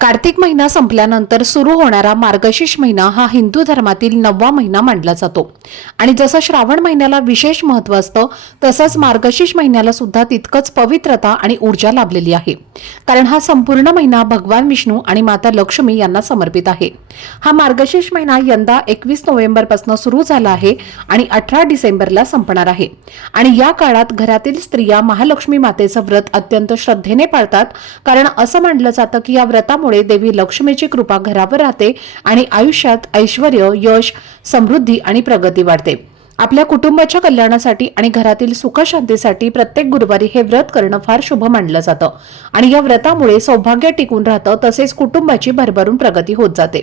कार्तिक महिना संपल्यानंतर सुरू होणारा मार्गशीर्ष महिना हा हिंदू धर्मातील नववा महिना मानला जातो. आणि जसं श्रावण महिन्याला विशेष महत्त्व असतं तसंच मार्गशीर्ष महिन्याला सुद्धा तितकंच पवित्रता आणि ऊर्जा लाभलेली आहे. कारण हा संपूर्ण महिना भगवान विष्णू आणि माता लक्ष्मी यांना समर्पित आहे. हा मार्गशीर्ष महिना यंदा एकवीस नोव्हेंबरपासून सुरू झाला आहे आणि अठरा डिसेंबरला संपणार आहे. आणि या काळात घरातील स्त्रिया महालक्ष्मी मातेचं व्रत अत्यंत श्रद्धेने पाळतात. कारण असं मानलं जातं की या व्रतामुळे देवी लक्ष्मीची कृपा घरावर राहते आणि आयुष्यात ऐश्वर यश समृद्धी आणि प्रगती वाढते. आपल्या कुटुंबाच्या कल्याणासाठी आणि घरातील सुखशांतीसाठी प्रत्येक गुरुवारी हे व्रत करणं फार शुभ मानलं जातं. आणि या व्रतामुळे सौभाग्य टिकून राहतं तसेच कुटुंबाची भरभरून प्रगती होत जाते.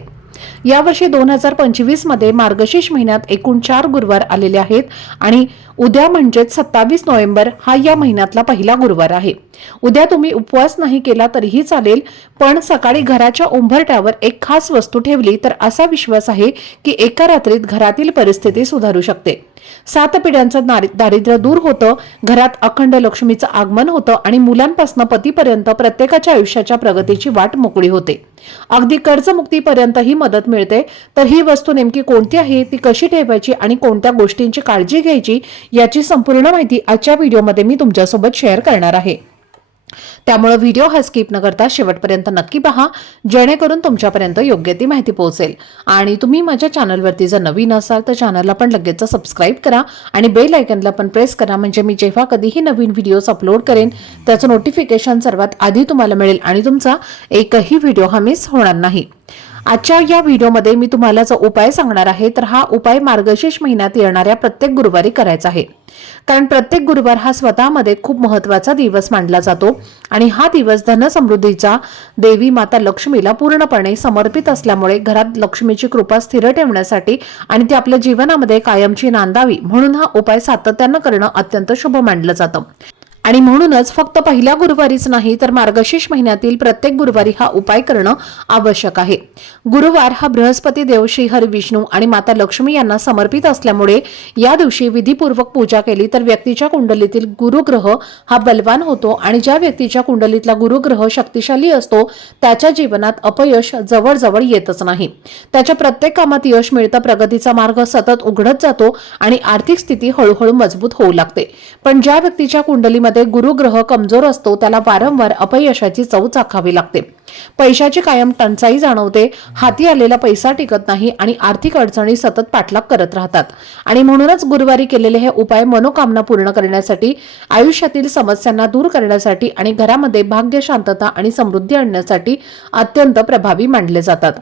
यावर्षी दोन हजार पंचवीसमध्ये मार्गशीर्ष महिन्यात एकूण चार गुरुवार आलेले आहेत आणि उद्या म्हणजेच सत्तावीस नोव्हेंबर हा या महिन्यातला पहिला गुरुवार आहे. उद्या तुम्ही उपवास नाही केला तरीही चालेल पण सकाळी घराच्या उंबरट्यावर एक खास वस्तू ठेवली तर असा विश्वास आहे की एका रात्रीत घरातील परिस्थिती सुधारू शकते. सात पिढ्यांचं दारिद्र्य दूर होतं घरात अखंड लक्ष्मीचं आगमन होतं आणि मुलांपासून पतीपर्यंत प्रत्येकाच्या आयुष्याच्या प्रगतीची वाट मोकळी होते. अगदी कर्जमुक्तीपर्यंत ही मदत मिळते तर ही वस्तू नेमकी कोणती आहे ती कशी ठेवायची आणि कोणत्या गोष्टींची काळजी घ्यायची याची संपूर्ण माहिती आजच्या व्हिडिओमध्ये मी तुमच्यासोबत शेअर करणार आहे. त्यामुळे व्हिडिओ हा स्किप न करता शेवटपर्यंत नक्की पहा जेणेकरून तुमच्यापर्यंत योग्य ती माहिती पोहोचेल. आणि तुम्ही माझ्या चॅनलवरती जर नवीन असाल तर चॅनलला पण लगेच सबस्क्राईब करा आणि बेल आयकनला पण प्रेस करा. म्हणजे मी जेव्हा कधीही नवीन व्हिडिओज अपलोड करेन त्याचं नोटिफिकेशन सर्वात आधी तुम्हाला मिळेल आणि तुमचा एकही व्हिडिओ हा मिस होणार नाही. आजच्या या व्हिडिओमध्ये मी तुम्हाला जो उपाय सांगणार आहे. तर हा उपाय मार्गशीर्ष महिन्यात येणाऱ्या प्रत्येक गुरुवारी करायचा आहे. कारण प्रत्येक गुरुवार हा स्वतःमध्ये खूप महत्त्वाचा दिवस मानला जातो आणि हा दिवस धनसमृद्धीचा देवी माता लक्ष्मीला पूर्णपणे समर्पित असल्यामुळे घरात लक्ष्मीची कृपा स्थिर ठेवण्यासाठी आणि ती आपल्या जीवनामध्ये कायमची नांदावी म्हणून हा उपाय सातत्यानं करणं अत्यंत शुभ मानलं जातं. आणि म्हणूनच फक्त पहिल्या गुरुवारीच नाही तर मार्गशीर्ष महिन्यातील प्रत्येक गुरुवारी हा उपाय करणं आवश्यक आहे. गुरुवार हा बृहस्पती देव श्रीहरी विष्णू आणि माता लक्ष्मी यांना समर्पित असल्यामुळे या दिवशी विधीपूर्वक पूजा केली तर व्यक्तीच्या कुंडलीतील गुरुग्रह हा बलवान होतो आणि ज्या व्यक्तीच्या कुंडलीतला गुरुग्रह शक्तिशाली असतो त्याच्या जीवनात अपयश जवळजवळ येतच नाही. त्याच्या प्रत्येक कामात यश मिळतं प्रगतीचा मार्ग सतत उघडत जातो आणि आर्थिक स्थिती हळूहळू मजबूत होऊ लागते. पण ज्या व्यक्तीच्या कुंडलीमध्ये गुरुग्रह कमजोर असतो त्याला वारंवार अपयशाची चव चाखावी लागते. पैशाची कायम टंचाई जाणवते हाती आलेला पैसा टिकत नाही आणि आर्थिक अडचणी सतत पाठलाग करत राहतात. आणि म्हणूनच गुरुवारी केलेले हे उपाय मनोकामना पूर्ण करण्यासाठी आयुष्यातील समस्यांना दूर करण्यासाठी आणि घरामध्ये भाग्य शांतता आणि समृद्धी आणण्यासाठी अत्यंत प्रभावी मानले जातात.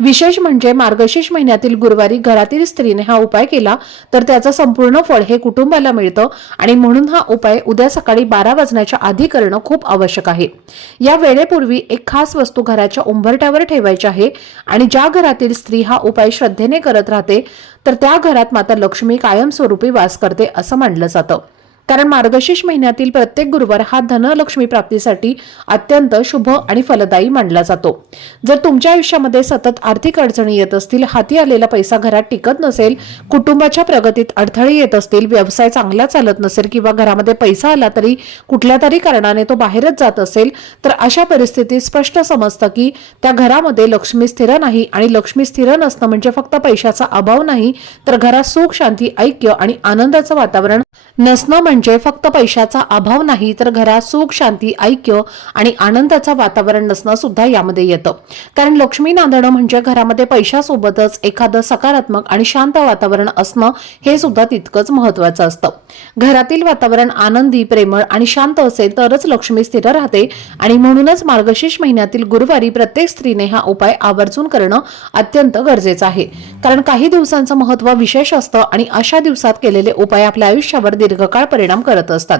विशेष म्हणजे मार्गशीर्ष महिन्यातील गुरुवारी घरातील स्त्रीने हा उपाय केला तर त्याचं संपूर्ण फळ हे कुटुंबाला मिळतं आणि म्हणून हा उपाय उद्या सकाळी बारा वाजण्याच्या आधी करणं खूप आवश्यक आहे. या वेळेपूर्वी एक खास वस्तू घराच्या उंबरट्यावर ठेवायची आहे आणि ज्या घरातील स्त्री हा उपाय श्रद्धेने करत राहते तर त्या घरात माता लक्ष्मी कायमस्वरूपी वास करते असं मानलं जातं. कारण मार्गशीर्ष महिन्यातील प्रत्येक गुरुवार हा धनलक्ष्मी प्राप्तीसाठी अत्यंत शुभ आणि फलदायी मानला जातो. जर तुमच्या आयुष्यामध्ये सतत आर्थिक अडचणी येत असतील हाती आलेला पैसा घरात टिकत नसेल कुटुंबाच्या प्रगतीत अडथळे येत असतील व्यवसाय चांगला चालत नसेल किंवा घरामध्ये पैसा आला तरी कुठल्या तरी कारणाने तो बाहेरच जात असेल तर अशा परिस्थितीत स्पष्ट समजतं की त्या घरामध्ये लक्ष्मी स्थिर नाही आणि लक्ष्मी स्थिर नसणं म्हणजे फक्त पैशाचा अभाव नाही तर घरात सुख शांती ऐक्य आणि आनंदाचं वातावरण नसणं म्हणजे फक्त पैशाचा अभाव नाही तर घरात सुख शांती ऐक्य आणि आनंदाचं वातावरण नसणं सुद्धा यामध्ये येतं. कारण लक्ष्मी नांदणं म्हणजे घरामध्ये पैशासोबतच एखादं सकारात्मक आणि शांत वातावरण असणं हे सुद्धा तितकंच महत्वाचं असतं. घरातील वातावरण आनंदी प्रेमळ आणि शांत असेल तरच लक्ष्मी स्थिर राहते आणि म्हणूनच मार्गशीर्ष महिन्यातील गुरुवारी प्रत्येक स्त्रीने हा उपाय आवर्जून करणं अत्यंत गरजेचं आहे. कारण काही दिवसांचं महत्त्व विशेष असतं आणि अशा दिवसात केलेले उपाय आपल्या आयुष्यावर दीर्घकाळ परिणाम करत असतात.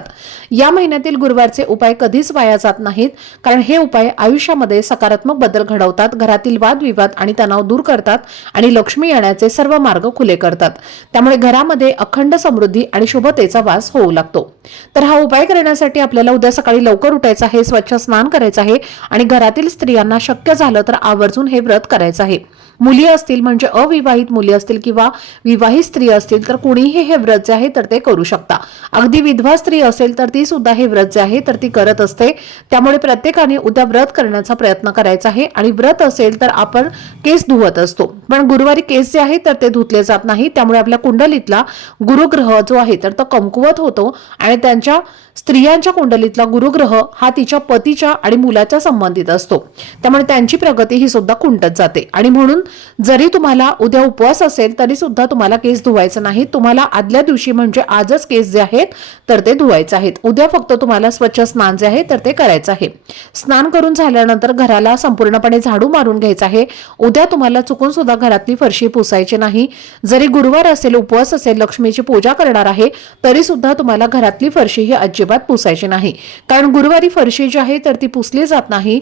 या महिन्यातील गुरुवारचे उपाय कधीच वाया जात नाहीत कारण हे उपाय आयुष्यामध्ये सकारात्मक बदल घडवतात घरातील वादविवाद आणि तणाव दूर करतात आणि लक्ष्मी येण्याचे सर्व मार्ग खुले करतात. त्यामुळे घरामध्ये अखंड समृद्धी आणि शुभतेचा वास होऊ लागतो. तर हा उपाय करण्यासाठी आपल्याला उद्या सकाळी लवकर उठायचं आहे स्वच्छ स्नान करायचं आहे आणि घरातील स्त्रियांना शक्य झालं तर आवर्जून हे व्रत करायचं आहे. मुली असतील म्हणजे अविवाहित मुली असतील किंवा विवाहित स्त्री असतील तर कुणीही हे व्रत जे आहे तर ते करू शकता. अगदी विधवा स्त्री असेल तर ती सुद्धा हे व्रत जे आहे तर ती करत असते. त्यामुळे प्रत्येकाने उद्या व्रत करण्याचा प्रयत्न करायचा आहे. आणि व्रत असेल तर आपण केस धुवत असतो. पण गुरुवारी केस जे आहे तर ते धुतले जात नाही. त्यामुळे आपल्या कुंडलीतला गुरुग्रह जो आहे तर तो कमकुवत होतो. आणि त्यांच्या स्त्रियांच्या कुंडलीतला गुरुग्रह हा तिच्या पतीच्या आणि मुलाच्या संबंधित असतो. त्यामुळे त्यांची प्रगती ही सुद्धा खुंटत जाते. आणि म्हणून जरी तुम्हाला उद्या उपवास असेल तरी सुद्धा तुम्हाला केस धुवायचं नाही. तुम्हाला आदल्या दिवशी म्हणजे आजच केस जे आहेत तर ते धुवायचे आहेत. उद्या फक्त तुम्हाला स्वच्छ स्नान जे आहे तर ते करायचं आहे. स्नान करून झाल्यानंतर घराला संपूर्णपणे झाडू मारून घ्यायचं आहे. उद्या तुम्हाला चुकून सुद्धा घरातली फरशी पुसायची नाही. जरी गुरुवार असेल उपवास असेल लक्ष्मीची पूजा करणार आहे तरी सुद्धा तुम्हाला घरातली फरशी ही अजिबात पुसायची नाही. कारण गुरुवारी फरशी जी आहे तर ती पुसली जात नाही.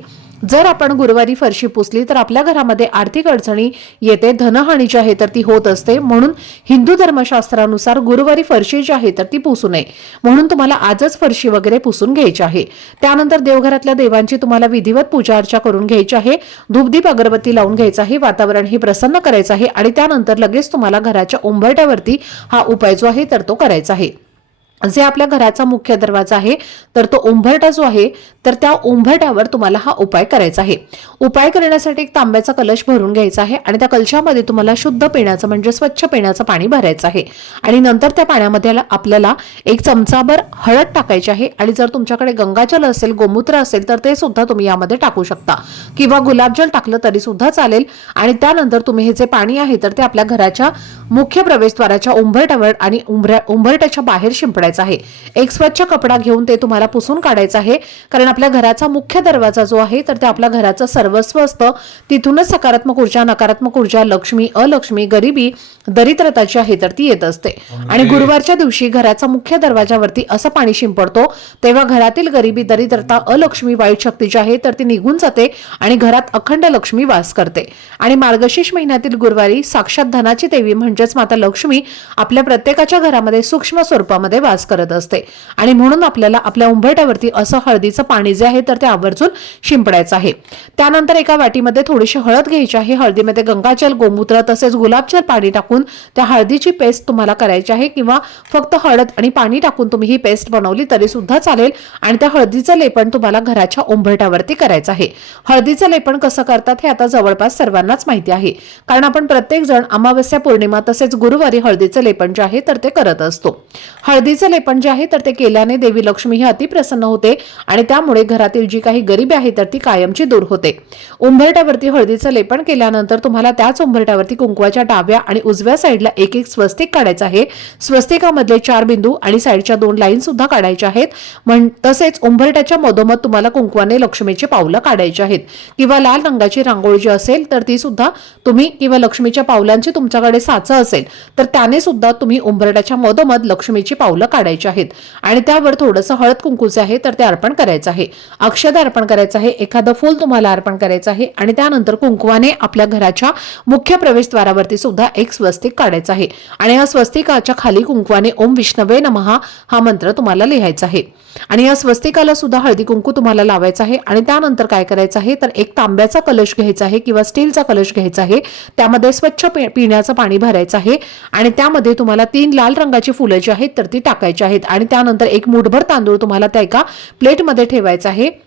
जर आपण गुरुवारी फरशी पुसली तर आपल्या घरामध्ये आर्थिक अडचणी येते धनहानी जी आहे तर ती होत असते. म्हणून हिंदू धर्मशास्त्रानुसार गुरुवारी फरशी जी आहे तर ती पुसू नये. म्हणून तुम्हाला आजच फरशी वगैरे पुसून घ्यायची आहे. त्यानंतर देवघरातल्या देवांची तुम्हाला विधिवत पूजा अर्चा करून घ्यायची आहे. धूपदीप अगरबत्ती लावून घ्यायचं आहे. वातावरण हे प्रसन्न करायचं आहे. आणि त्यानंतर लगेच तुम्हाला घराच्या उंबरट्यावरती हा उपाय जो आहे तर तो करायचा आहे. जे आपल्या घराचा मुख्य दरवाजा आहे तर तो उंबरटा जो आहे तर त्या उंबरट्यावर तुम्हाला हा उपाय करायचा आहे. उपाय करण्यासाठी एक तांब्याचा कलश भरून घ्यायचा आहे आणि त्या कलशामध्ये तुम्हाला शुद्ध पिण्याचं म्हणजे स्वच्छ पिण्याचं पाणी भरायचं आहे. आणि नंतर त्या पाण्यामध्ये आपल्याला एक चमचाभर हळद टाकायची आहे आणि जर तुमच्याकडे गंगाजल असेल गोमूत्र असेल तर ते सुद्धा तुम्ही यामध्ये टाकू शकता. किंवा गुलाबजल टाकलं तरी सुद्धा चालेल. आणि त्यानंतर तुम्ही हे जे पाणी आहे तर ते आपल्या घराच्या मुख्य प्रवेशद्वाराच्या उंबरट्यावर आणि उंबऱ्या उंबरट्याच्या बाहेर शिंपडायचं आहे. एक स्वच्छ कपडा घेऊन ते तुम्हाला पुसून काढायचं आहे. कारण आपल्या घराचा मुख्य दरवाजा जो आहे तर ते आपल्या घराचं सर्वस्व असतं. तिथूनच सकारात्मक ऊर्जा नकारात्मक ऊर्जा लक्ष्मी अलक्ष्मी गरिबी दरिद्रताची आहे तर ती येत असते. आणि गुरुवारच्या दिवशी घराचा मुख्य दरवाजावरती असं पाणी शिंपडतो तेव्हा घरातील गरिबी दरिद्रता अलक्ष्मी वाईट शक्ती जी आहे तर ती निघून जाते आणि घरात अखंड लक्ष्मी वास करते. आणि मार्गशीर्ष महिन्यातील गुरुवारी साक्षात धनाची देवी म्हणजेच माता लक्ष्मी आपल्या प्रत्येकाच्या घरामध्ये सूक्ष्म स्वरूपामध्ये वास करत असते. आणि म्हणून आपल्याला आपल्या उंबरट्यावरती असं हळदीचं पाणी जे आहे तर ते आवर्जून शिंपडायचं आहे. त्यानंतर एका वाटीमध्ये थोडीशी हळद घ्यायची आहे. हळदीमध्ये गंगाजल गोमूत्र तसेच गुलाबजल पाणी टाकून त्या हळदीची पेस्ट तुम्हाला करायची आहे किंवा फक्त हळद आणि पाणी टाकून तुम्ही ही पेस्ट बनवली तरी सुद्धा चालेल. आणि त्या हळदीचं लेपण तुम्हाला घराच्या उंबरट्यावरती करायचं आहे. हळदीचं लेपण कसं करतात हे आता जवळपास सर्वांनाच माहिती आहे. कारण आपण प्रत्येक जण अमावस्या पौर्णिमा तसेच गुरुवारी हळदीचं लेपन जे आहे तर ते करत असतो. हळदीचं लेपण जे आहे तर ते केल्याने देवी लक्ष्मी ही अतिप्रसन्न होते आणि त्यामुळे घरातील जी काही गरिबी आहे तर ती कायमची दूर होते. उंबरट्यावरती हळदीचं लेपन केल्यानंतर तुम्हाला त्याच उंबरट्यावरती कुंकवाच्या डाव्या आणि उजव्या साईडला एक एक स्वस्तिक काढायचं आहे. स्वस्तिकामधले चार बिंदू आणि साईडच्या दोन लाईन सुद्धा काढायच्या आहेत. म्हण तसेच उंबरट्याच्या मधोमध तुम्हाला कुंकवाने लक्ष्मीची पावलं काढायची आहेत. किंवा लाल रंगाची रांगोळी जी असेल तर ती सुद्धा तुम्ही किंवा लक्ष्मीच्या पावलांची तुमच्याकडे साचं असेल तर त्याने सुद्धा तुम्ही उंबरट्याच्या मधोमध लक्ष्मीची पावलं काढायची आहेत. आणि त्यावर थोडंसं हळद कुंकूचे आहे तर ते अर्पण करायचं आहे. अक्षद अर्पण करायचं आहे एखादं फूल तुम्हाला अर्पण करायचं आहे आणि त्यानंतर कुंकवाने आपल्या घराच्या मुख्य प्रवेशद्वारावरती सुद्धा एक स्वस्तिक काढायचं आहे. आणि या स्वस्तिकाच्या खाली कुंकवाने ओम विष्णवे नमहा हा मंत्र तुम्हाला लिहायचा आहे. आणि या स्वस्तिकाला सुद्धा हळदी कुंकू तुम्हाला लावायचं आहे. आणि त्यानंतर काय करायचं आहे तर एक तांब्याचा कलश घ्यायचा आहे किंवा स्टीलचा कलश घ्यायचा आहे. त्यामध्ये स्वच्छ पिण्याचं पाणी भरायचं आहे. आणि त्यामध्ये तुम्हाला तीन लाल रंगाची फुलं जी आहेत तर ती टाकायची आहेत. आणि त्यानंतर एक मुठभर तांदूळ तुम्हाला त्या एका प्लेटमध्ये ठेवायचा आहे.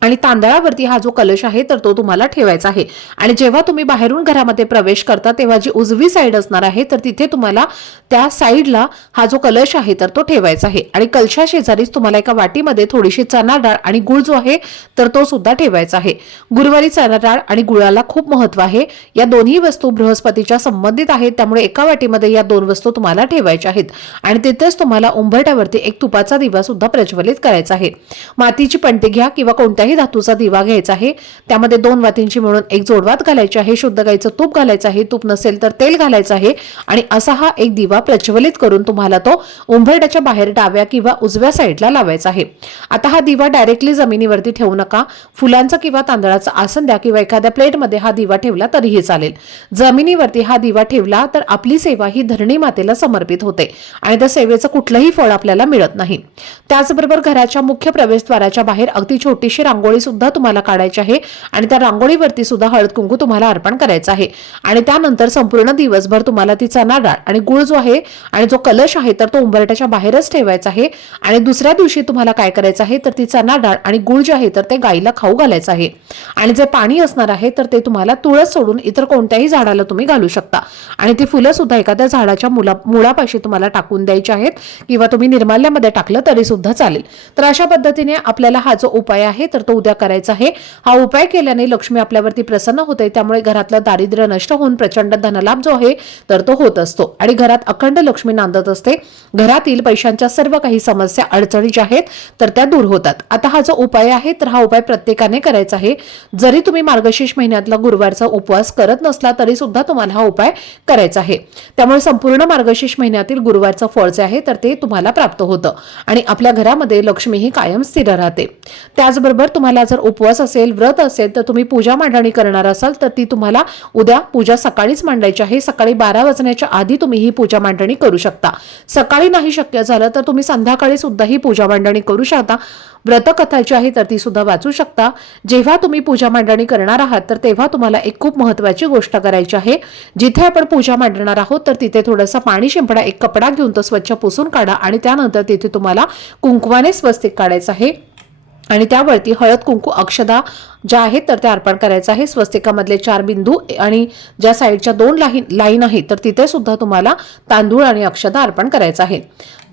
आणि तांदळावरती हा जो कलश आहे तर तो तुम्हाला ठेवायचा आहे. आणि जेव्हा तुम्ही बाहेरून घरामध्ये प्रवेश करता तेव्हा जी उजवी साईड असणार आहे तर तिथे तुम्हाला त्या साईडला हा जो कलश आहे तर तो ठेवायचा आहे. आणि कलशा शेजारीच तुम्हाला एका वाटीमध्ये थोडीशी चना डाळ आणि गुळ जो आहे तर तो सुद्धा ठेवायचा आहे. गुरुवारी चना डाळ आणि गुळाला खूप महत्त्व आहे. या दोन्ही वस्तू बृहस्पतीच्या संबंधित आहेत त्यामुळे एका वाटीमध्ये या दोन वस्तू तुम्हाला ठेवायच्या आहेत. आणि तिथेच तुम्हाला उंबरट्यावरती एक तुपाचा दिवा सुद्धा प्रज्वलित करायचा आहे. मातीची पंटी घ्या किंवा कोणत्याही कोणताही धातूचा दिवा घ्यायचा आहे. त्यामध्ये दोन वातींची मिळून एक जोडवात घालायची आहे. शुद्ध गाईचं तूप घालायचं आहे. तूप नसेल तर तेल घालायचं आहे. आणि असा हा एक दिवा प्रज्वलित करून तुम्हाला तो उंबरड्याच्या बाहेर डाव्या किंवा उजव्या साईडला लावायचा आहे. आता हा दिवा डायरेक्टली जमिनीवरती ठेवू नका. फुलांचं किंवा तांदळाचं आसन द्या किंवा एखाद्या प्लेटमध्ये हा दिवा ठेवला तरीही चालेल. जमिनीवरती हा दिवा ठेवला तर आपली सेवा ही धरणी मातेला समर्पित होते आणि त्या सेवेचं कुठलंही फळ आपल्याला मिळत नाही. त्याचबरोबर घराच्या मुख्य प्रवेशद्वाराच्या बाहेर अगदी छोटीशी रांगोळी रांगोळी सुद्धा तुम्हाला काढायची आहे आणि त्या रांगोळीवरती सुद्धा हळद कुंकू तुम्हाला अर्पण करायचं आहे. आणि त्यानंतर संपूर्ण दिवसभर तुम्हाला ती चना डाळ आणि गुळ जो आहे आणि जो कलश आहे तर तो उंबरट्याच्या बाहेरच ठेवायचा आहे. आणि दुसऱ्या दिवशी तुम्हाला काय करायचं आहे तर ती चना डाळ आणि गुळ जे आहे तर ते गाईला खाऊ घालायचं आहे. आणि जे पाणी असणार आहे तर ते तुम्हाला तुळस सोडून इतर कोणत्याही झाडाला तुम्ही घालू शकता. आणि ती फुलं सुद्धा एखाद्या झाडाच्या मुला मुळापाशी तुम्हाला टाकून द्यायची आहेत किंवा तुम्ही निर्माल्यामध्ये टाकलं तरी सुद्धा चालेल. तर अशा पद्धतीने आपल्याला हा जो उपाय आहे तर तो उद्या करायचा आहे. हा उपाय केल्याने लक्ष्मी आपल्यावरती प्रसन्न होते. त्यामुळे घरातलं दारिद्र्य नष्ट होऊन प्रचंड धनलाभ जो आहे तर तो होत असतो. आणि घरात अखंड लक्ष्मी नांदत असते. घरातील पैशांच्या सर्व काही समस्या अडचणी ज्या आहेत तर त्या दूर होतात. आता हा जो उपाय आहे तर हा उपाय प्रत्येकाने करायचा आहे. जरी तुम्ही मार्गशीर्ष महिन्यातला गुरुवारचा उपवास करत नसला तरी सुद्धा तुम्हाला हा उपाय करायचा आहे. त्यामुळे संपूर्ण मार्गशीर्ष महिन्यातील गुरुवारचं फळ जे आहे तर ते तुम्हाला प्राप्त होतं. आणि आपल्या घरामध्ये लक्ष्मी ही कायम स्थिर राहते. त्याचबरोबर तुम्हाला जर उपवास असेल व्रत असेल तर तुम्ही पूजा मांडणी करणार असाल तर ती तुम्हाला उद्या पूजा सकाळीच मांडायची आहे. सकाळी बारा वाजण्याच्या आधी तुम्ही ही पूजा मांडणी करू शकता. सकाळी नाही शक्य झालं तर तुम्ही संध्याकाळी सुद्धा ही पूजा मांडणी करू शकता. व्रतकथा जी आहे तर ती सुद्धा वाचू शकता. जेव्हा तुम्ही पूजा मांडणी करणार आहात तर तेव्हा तुम्हाला एक खूप महत्वाची गोष्ट करायची आहे. जिथे आपण पूजा मांडणार आहोत तर तिथे थोडंसं पाणी शिंपडा एक कपडा घेऊन तो स्वच्छ पुसून काढा आणि त्यानंतर तिथे तुम्हाला कुंकवाने स्वस्तिक काढायचं आहे. आणि त्यावरती हळद कुंकू अक्षदा ज्या आहेत तर त्या अर्पण करायचं आहे. स्वस्तिकामधले चार बिंदू आणि ज्या साईडच्या दोन लाईन लाईन आहेत तर तिथे सुद्धा तुम्हाला तांदूळ आणि अक्षता अर्पण करायचं आहे.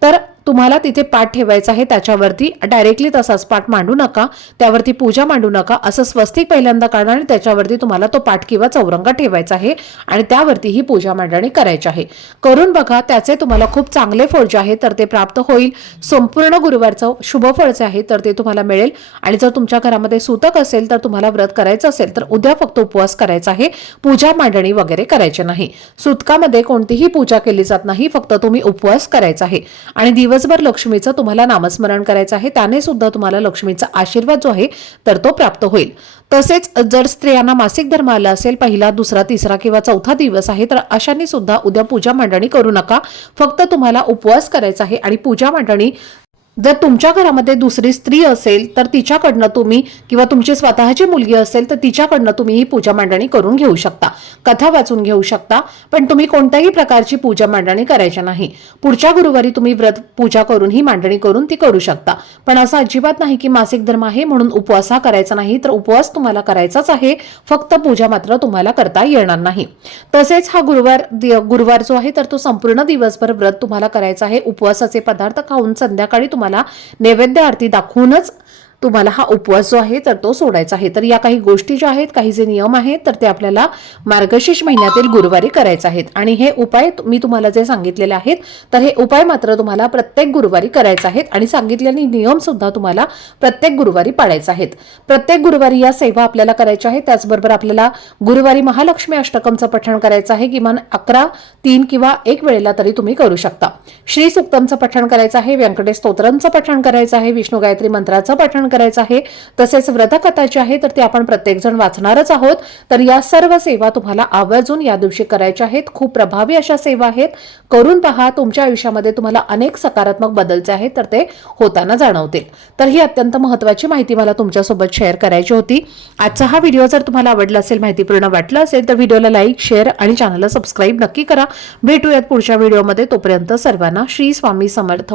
तर तुम्हाला तिथे पाठ ठेवायचा आहे. त्याच्यावरती डायरेक्टली तसाच पाठ मांडू नका. त्यावरती पूजा मांडू नका. असं स्वस्तिक पहिल्यांदा काढा आणि त्याच्यावरती तुम्हाला तो पाठ किंवा चौरंग ठेवायचा आहे आणि त्यावरती ही पूजा मांडणी करायची आहे. करून बघा त्याचे तुम्हाला खूप चांगले फळ जे आहे तर ते प्राप्त होईल. संपूर्ण गुरुवारचं शुभ फळ जे आहे तर ते तुम्हाला मिळेल. आणि जर तुमच्या घरामध्ये सूतक असेल तर तुम्हाला व्रत करायचं असेल तर उद्या फक्त उपवास करायचा आहे. पूजा मांडणी वगैरे करायची नाही. सुतकामध्ये कोणतीही पूजा केली जात नाही फक्त तुम्ही उपवास करायचा आहे. आणि दिवसभर लक्ष्मीचं तुम्हाला नामस्मरण करायचं आहे त्याने सुद्धा तुम्हाला लक्ष्मीचा आशीर्वाद जो आहे तर तो प्राप्त होईल. तसेच जर स्त्रियांना मासिक धर्म आला असेल पहिला दुसरा तिसरा किंवा चौथा दिवस आहे तर अशाने सुद्धा उद्या पूजा मांडणी करू नका. फक्त तुम्हाला उपवास करायचा आहे आणि पूजा मांडणी जर तुमच्या घरामध्ये दुसरी स्त्री असेल तर तिच्याकडनं तुम्ही किंवा तुमची स्वतःची मुलगी असेल तर तिच्याकडनं तुम्ही ही पूजा मांडणी करून घेऊ शकता. कथा वाचून घेऊ शकता पण तुम्ही कोणत्याही प्रकारची पूजा मांडणी करायची नाही. पुढच्या गुरुवारी तुम्ही व्रत पूजा करून ही मांडणी करून ती करू शकता. पण असं अजिबात नाही की मासिक धर्म आहे म्हणून उपवास हा करायचा नाही तर उपवास तुम्हाला करायचाच आहे. फक्त पूजा मात्र तुम्हाला करता येणार नाही. तसेच हा गुरुवार दि- गुरुवार जो आहे तर तो संपूर्ण दिवसभर व्रत तुम्हाला करायचा आहे. उपवासाचे पदार्थ खाऊन संध्याकाळी तुम्हाला नैवेद्य आरती दाखवूनच तुम्हाला हा उपवास जो आहे तर तो सोडायचा आहे. तर या काही गोष्टी ज्या आहेत काही जे नियम आहेत तर ते आपल्याला मार्गशीर्ष महिन्यातील गुरुवारी करायचे आहेत. आणि हे उपाय मी तुम्हाला जे सांगितलेले आहेत तर हे उपाय मात्र तुम्हाला प्रत्येक गुरुवारी करायचे आहेत आणि सांगितलेले नियम सुद्धा तुम्हाला प्रत्येक गुरुवारी पाळायचे आहेत. प्रत्येक गुरुवारी या सेवा आपल्याला करायच्या आहेत. त्याचबरोबर आपल्याला गुरुवारी महालक्ष्मी अष्टकमचं पठण करायचं आहे. किमान अकरा तीन किंवा एक वेळेला तरी तुम्ही करू शकता. श्री सुक्तमचं पठण करायचं आहे. व्यंकटेश स्तोत्रांचं पठण करायचं आहे. विष्णू गायत्री मंत्राचं पठण करायचं आहे. तसेच व्रतकथा जी आहे तर ती आपण प्रत्येकजण वाचणारच आहोत. तर या सर्व सेवा तुम्हाला आवर्जून या दिवशी करायच्या आहेत. खूप प्रभावी अशा सेवा आहेत. करून पहा तुमच्या आयुष्यामध्ये तुम्हाला अनेक सकारात्मक बदलचे आहेत तर ते होताना जाणवतील. तर ही अत्यंत महत्वाची माहिती मला तुमच्यासोबत शेअर करायची होती. आजचा हा व्हिडिओ जर तुम्हाला आवडला असेल माहितीपूर्ण वाटलं असेल तर व्हिडिओला लाईक शेअर आणि चॅनलला सबस्क्राईब नक्की करा. भेटूयात पुढच्या व्हिडिओमध्ये. तोपर्यंत सर्वांना श्री स्वामी समर्थ.